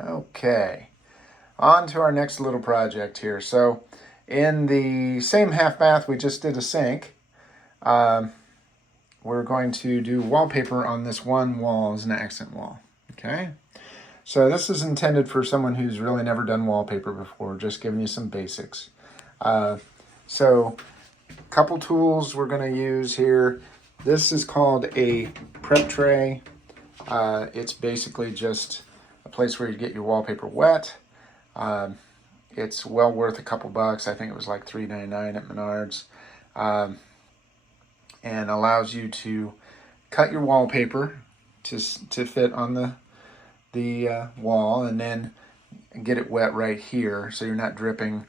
Okay, on to our next little project here. So in the same half bath we just did a sink, we're going to do wallpaper on this one wall as an accent wall. Okay, so this is intended for someone who's really never done wallpaper before, just giving you some basics. So a couple tools we're going to use here. This is called a prep tray. It's basically just a place where you get your wallpaper wet. It's well worth a couple bucks. I think it was like $3.99 at Menards. And allows you to cut your wallpaper to fit on the wall, and then get it wet right here so you're not dripping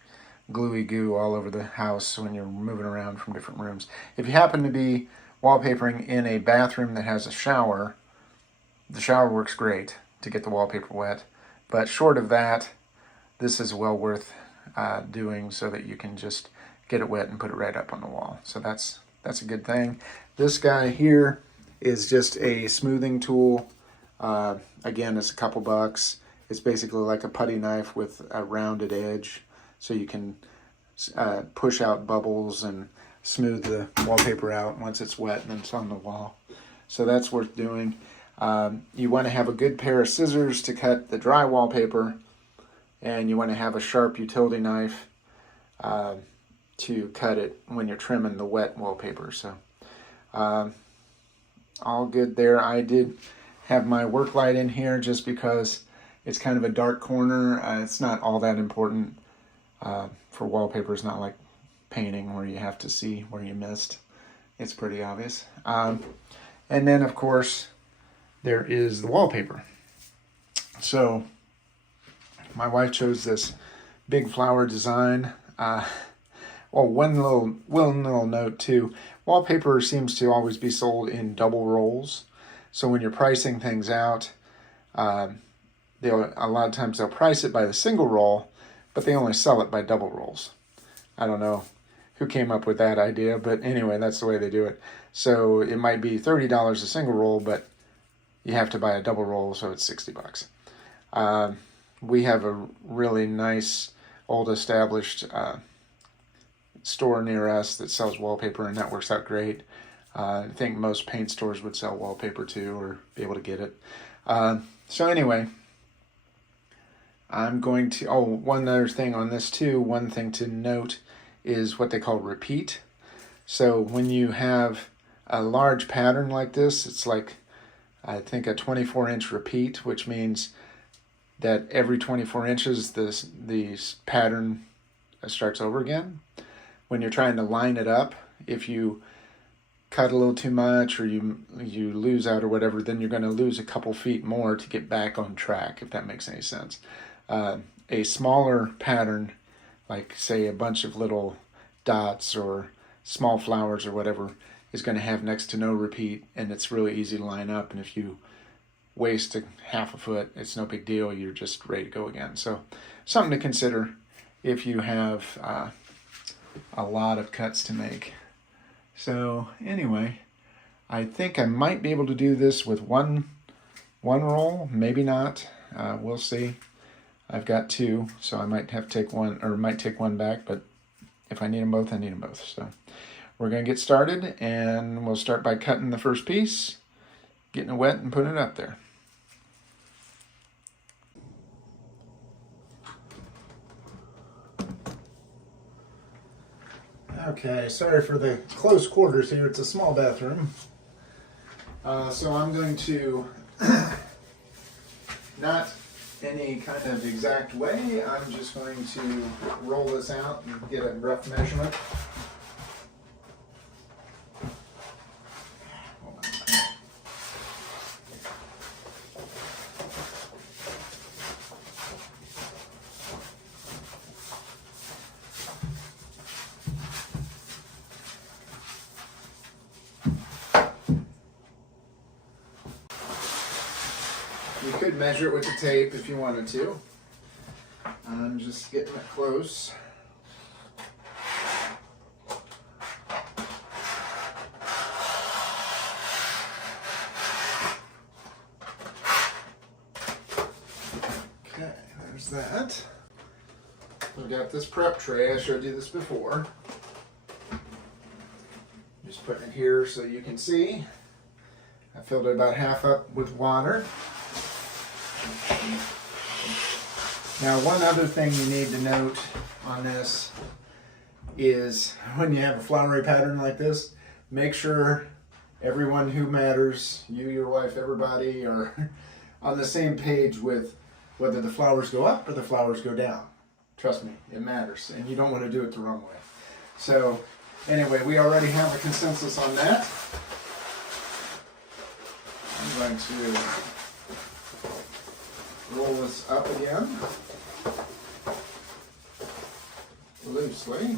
gluey goo all over the house when you're moving around from different rooms. If you happen to be wallpapering in a bathroom that has a shower, the shower works great to get the wallpaper wet, but short of that, this is well worth doing so that you can just get it wet and put it right up on the wall. So that's a good thing. This guy here is just a smoothing tool. Again, it's a couple bucks. It's basically like a putty knife with a rounded edge, so you can push out bubbles and smooth the wallpaper out once it's wet and it's on the wall. So that's worth doing. You want to have a good pair of scissors to cut the dry wallpaper, and you want to have a sharp utility knife to cut it when you're trimming the wet wallpaper. So all good there. I did have my work light in here just because it's kind of a dark corner. It's not all that important for wallpaper. It's not like painting where you have to see where you missed. It's pretty obvious. And then of course there is the wallpaper. So my wife chose this big flower design. Well, one little note too. Wallpaper seems to always be sold in double rolls. So when you're pricing things out, a lot of times they'll price it by the single roll, but they only sell it by double rolls. I don't know who came up with that idea, but anyway, that's the way they do it. So it might be $30 a single roll, but you have to buy a double roll, so it's 60 bucks. We have a really nice old established store near us that sells wallpaper, and that works out great. I think most paint stores would sell wallpaper too, or be able to get it. So anyway, I'm going to, one other thing on this too, one thing to note is what they call repeat. So when you have a large pattern like this, it's like, I think a 24-inch repeat, which means that every 24 inches, the pattern starts over again. When you're trying to line it up, if you cut a little too much or you lose out or whatever, then you're going to lose a couple feet more to get back on track, if that makes any sense. A smaller pattern, like say a bunch of little dots or small flowers or whatever, is going to have next to no repeat, and it's really easy to line up. And if you waste half a foot, it's no big deal. You're just ready to go again. So something to consider if you have a lot of cuts to make. So anyway, I think I might be able to do this with one roll, maybe not. We'll see. I've got two, so I might have to take one, or might take one back, but if I need them both, I need them both. So we're going to get started, and we'll start by cutting the first piece, getting it wet, and putting it up there. Okay, sorry for the close quarters here. It's a small bathroom. So I'm going to, not any kind of exact way, I'm just going to roll this out and get a rough measurement. You could measure it with the tape if you wanted to. I'm just getting it close. Okay, there's that. We've got this prep tray. I showed you this before. Just putting it here so you can see. I filled it about half up with water. Now, one other thing you need to note on this is when you have a flowery pattern like this, make sure everyone who matters, you, your wife, everybody, are on the same page with whether the flowers go up or the flowers go down. Trust me, it matters, and you don't want to do it the wrong way. So, anyway, we already have a consensus on that. I'm going to roll this up again, loosely.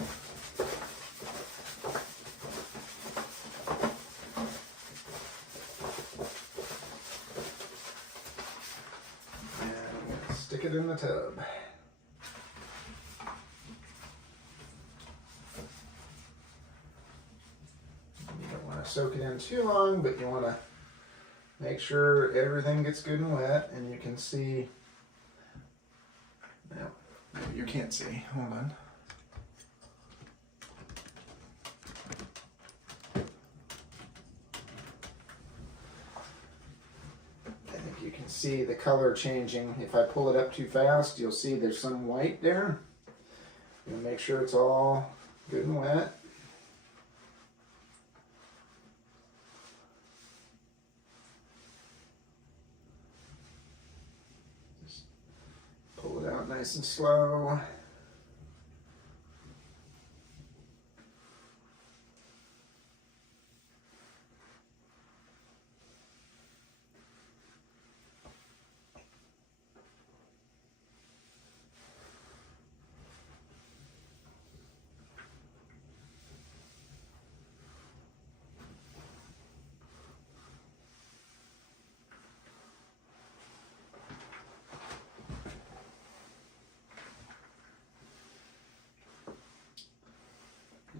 And stick it in the tub. You don't want to soak it in too long, but you want to make sure everything gets good and wet, and you can see. Now, you can't see. Hold on. I think you can see the color changing. If I pull it up too fast, you'll see there's some white there. You make sure it's all good and wet. Pull it out nice and slow.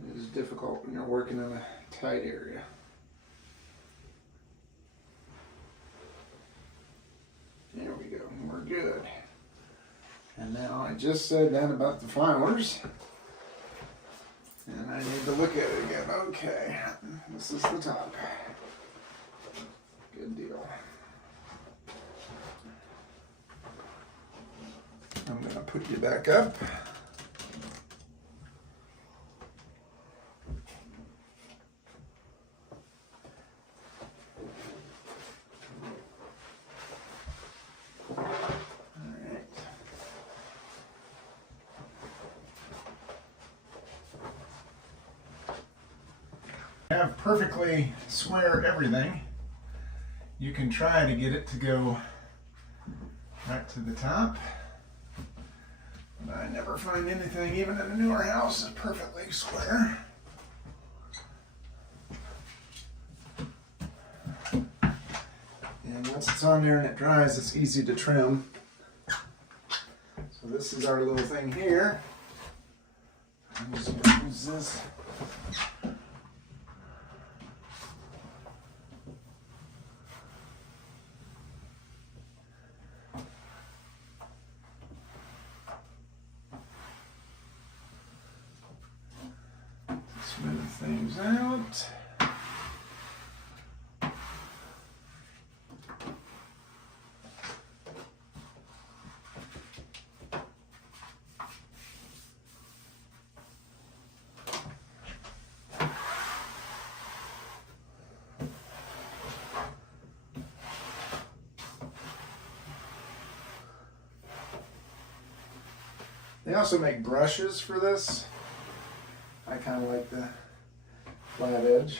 It is difficult when you're working in a tight area. There we go, we're good. And now I just said that about the flowers. And I need to look at it again. Okay, this is the top. Good deal. I'm going to put you back up. Have perfectly square everything. You can try to get it to go right to the top, but I never find anything, even in a newer house, is perfectly square. And once it's on there and it dries, it's easy to trim. So this is our little thing here. I'm just going to use this. Smooth things out. They also make brushes for this. I kind of like the flat edge.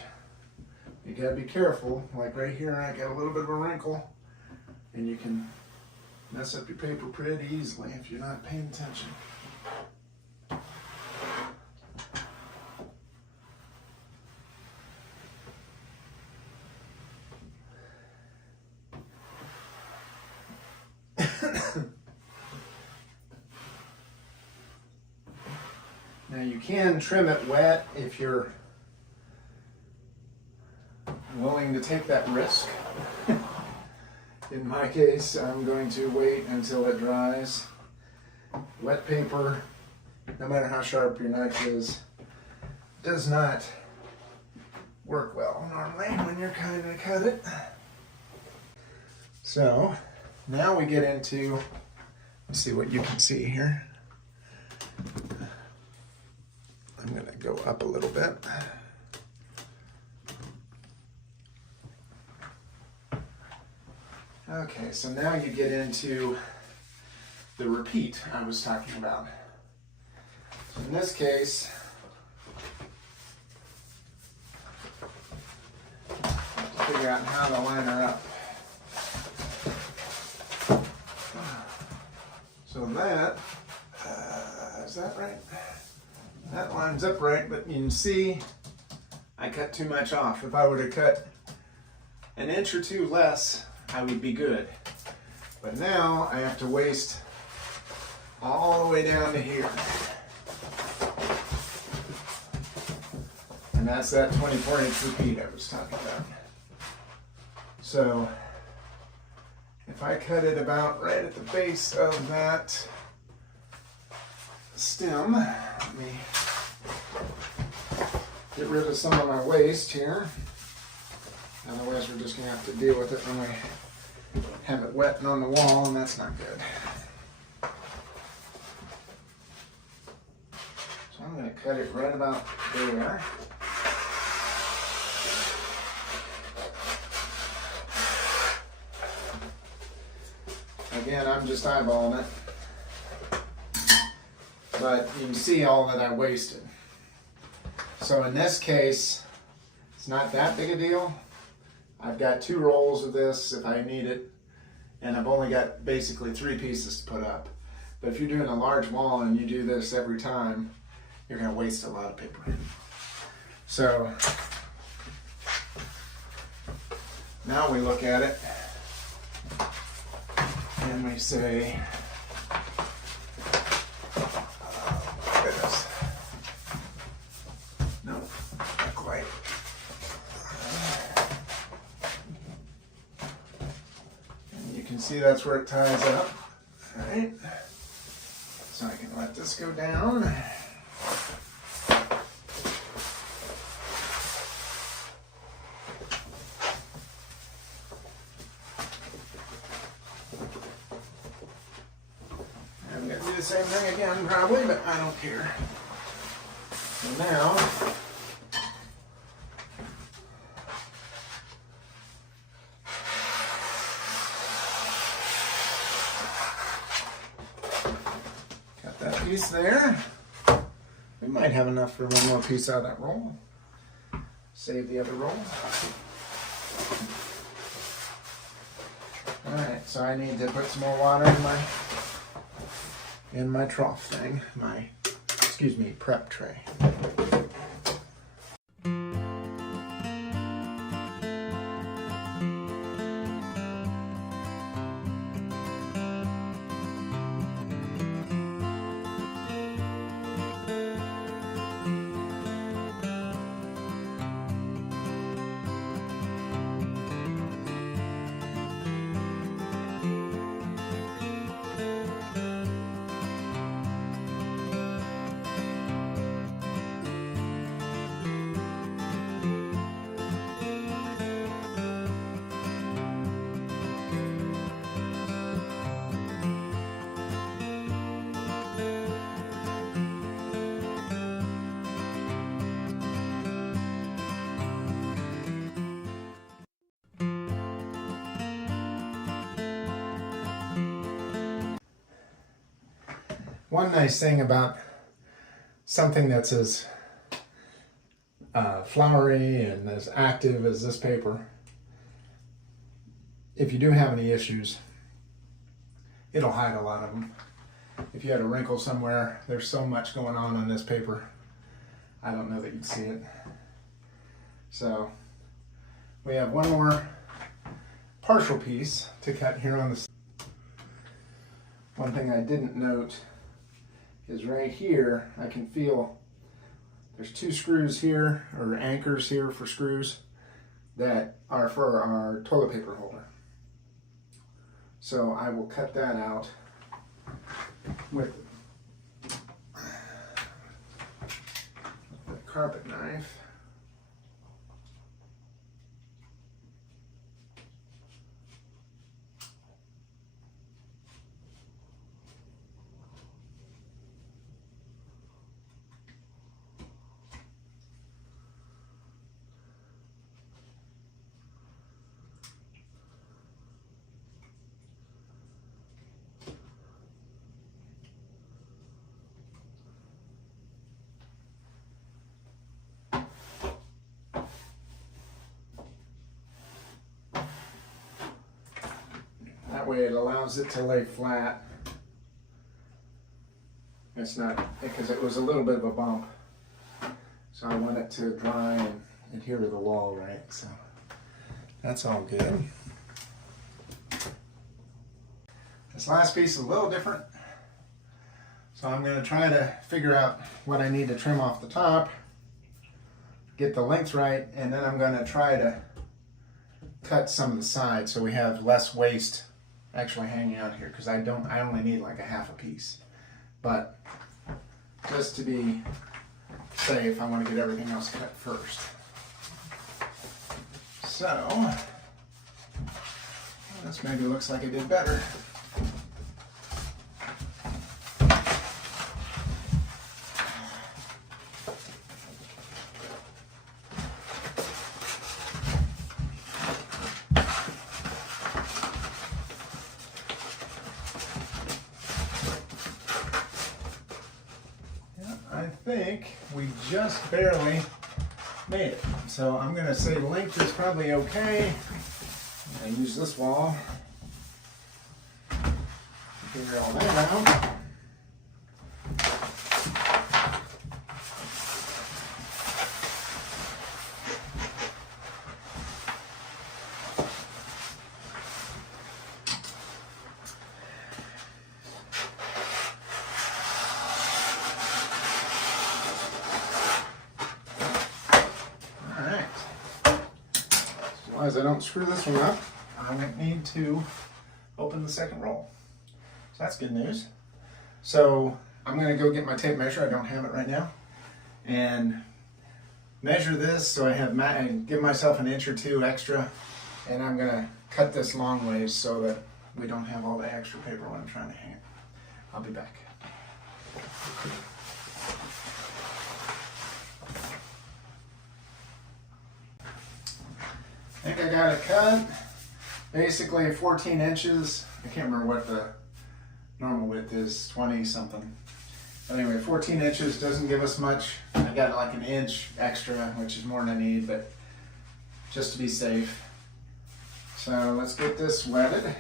You gotta be careful. Like right here, I got a little bit of a wrinkle, and you can mess up your paper pretty easily if you're not paying attention. Now you can trim it wet if you're willing to take that risk. In my case, I'm going to wait until it dries. Wet paper, no matter how sharp your knife is, does not work well normally when you're trying to cut it. So now we get into, let's see what you can see here. I'm going to go up a little bit. Okay, so now you get into the repeat I was talking about. So in this case, figure out how to line her up. So that, is that right? That lines up right, but you can see I cut too much off. If I would have cut an inch or two less, I would be good. But now I have to waste all the way down to here. And that's that 24-inch repeat I was talking about. So if I cut it about right at the base of that stem, let me get rid of some of my waste here. Otherwise we're just going to have to deal with it when we have it wet and on the wall, and that's not good. So I'm going to cut it right about there. Again, I'm just eyeballing it, but you can see all that I wasted. So in this case, it's not that big a deal. I've got 2 rolls of this if I need it, and I've only got basically 3 pieces to put up. But if you're doing a large wall and you do this every time, you're going to waste a lot of paper. So now we look at it and we say, oh goodness, no, not quite. And you can see that's where it ties up. All right, so I can let this go down. I'm going to do the same thing again probably, but I don't care. So now, got that piece there. We might have enough for one more piece out of that roll. Save the other roll. Alright, so I need to put some more water in my trough thing, prep tray. One nice thing about something that's as flowery and as active as this paper, if you do have any issues, it'll hide a lot of them. If you had a wrinkle somewhere, there's so much going on this paper, I don't know that you'd see it. So we have one more partial piece to cut here on this. One thing I didn't note is right here, I can feel there's 2 screws here, or anchors here for screws, that are for our toilet paper holder. So I will cut that out with the carpet knife. That way it allows it to lay flat. It's not, because it was a little bit of a bump. So I want it to dry and adhere to the wall, right? So that's all good. This last piece is a little different. So I'm going to try to figure out what I need to trim off the top, get the length right, and then I'm going to try to cut some of the sides so we have less waste actually hanging out here, because I only need like a half a piece. But just to be safe, I want to get everything else cut first. So this maybe looks like I did better. I think we just barely made it. So I'm going to say length is probably okay. I'm going to use this wall to figure all that out. As I don't screw this one up, I might need to open the second roll. So that's good news. So I'm going to go get my tape measure. I don't have it right now. And measure this so I have and give myself an inch or two extra. And I'm going to cut this long ways so that we don't have all the extra paper when I'm trying to hang it. I'll be back. I think I got it cut, basically 14 inches. I can't remember what the normal width is, 20 something. Anyway, 14 inches doesn't give us much. I got like an inch extra, which is more than I need, but just to be safe. So let's get this wetted.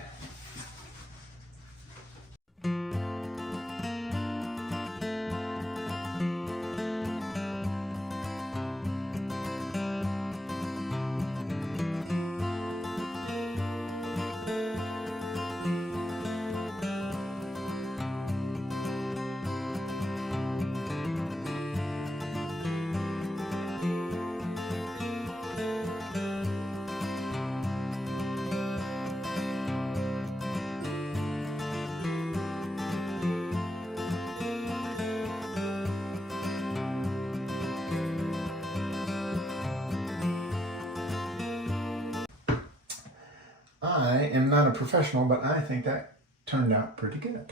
I am not a professional, but I think that turned out pretty good.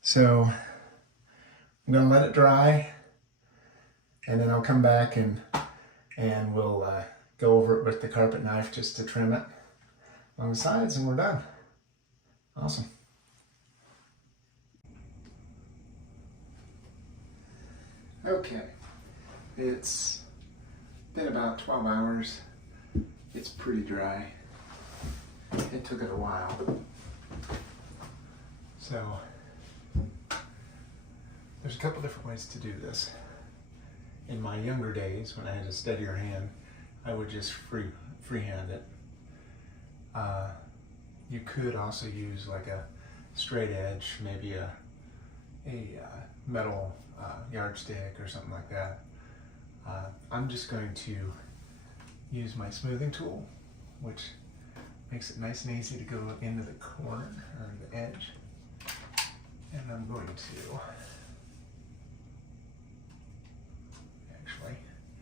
So I'm going to let it dry, and then I'll come back and we'll go over it with the carpet knife just to trim it along the sides, and we're done. Awesome. Okay, it's been about 12 hours. It's pretty dry. It took it a while. So there's a couple different ways to do this. In my younger days, when I had a steadier hand, I would just freehand it. You could also use like a straight edge, maybe a metal yardstick or something like that. I'm just going to use my smoothing tool, which Makes it nice and easy to go into the corner or the edge. And I'm going to actually,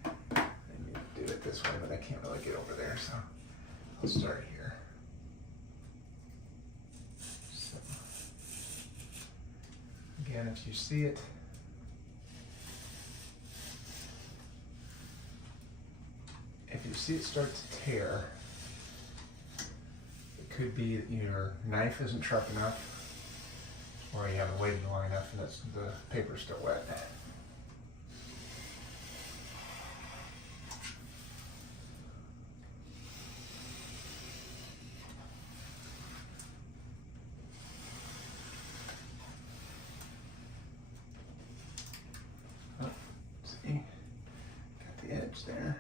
I need to do it this way, but I can't really get over there, so I'll start here. So, again, if you see it, start to tear, it could be that your knife isn't sharp enough, or you haven't waited long enough and the paper's still wet. Oh, see, got the edge there.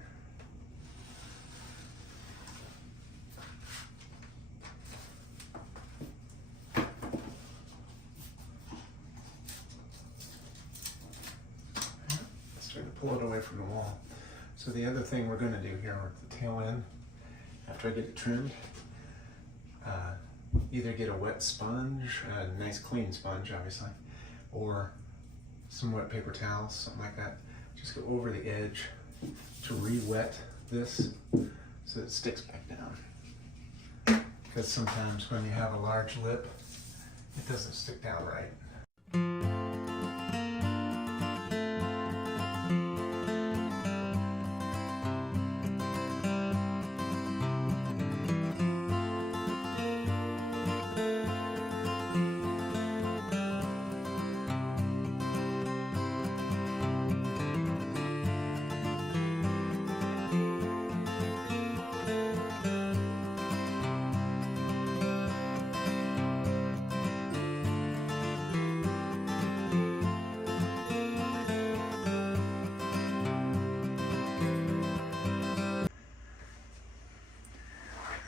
To pull it away from the wall. So the other thing we're going to do here with the tail end, after I get it trimmed, either get a wet sponge, a nice clean sponge obviously, or some wet paper towels, something like that. Just go over the edge to re-wet this so it sticks back down. Because sometimes when you have a large lip, it doesn't stick down right.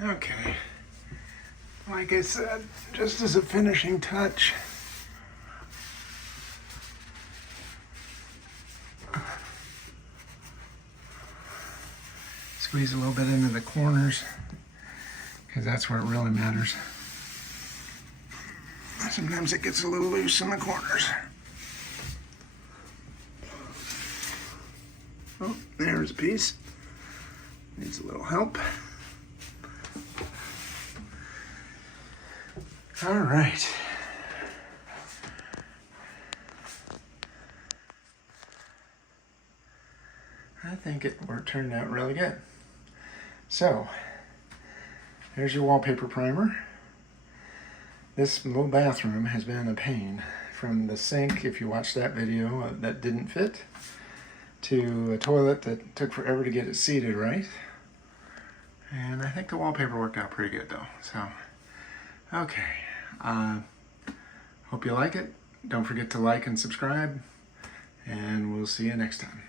Okay, like I said, just as a finishing touch, squeeze a little bit into the corners, because that's where it really matters. Sometimes it gets a little loose in the corners. Oh, there's a piece. Needs a little help. All right. I think it turned out really good. So, there's your wallpaper primer. This little bathroom has been a pain. From the sink, if you watched that video, that didn't fit, to a toilet that took forever to get it seated right. And I think the wallpaper worked out pretty good though. So, okay. Hope you like it. Don't forget to like and subscribe, and we'll see you next time.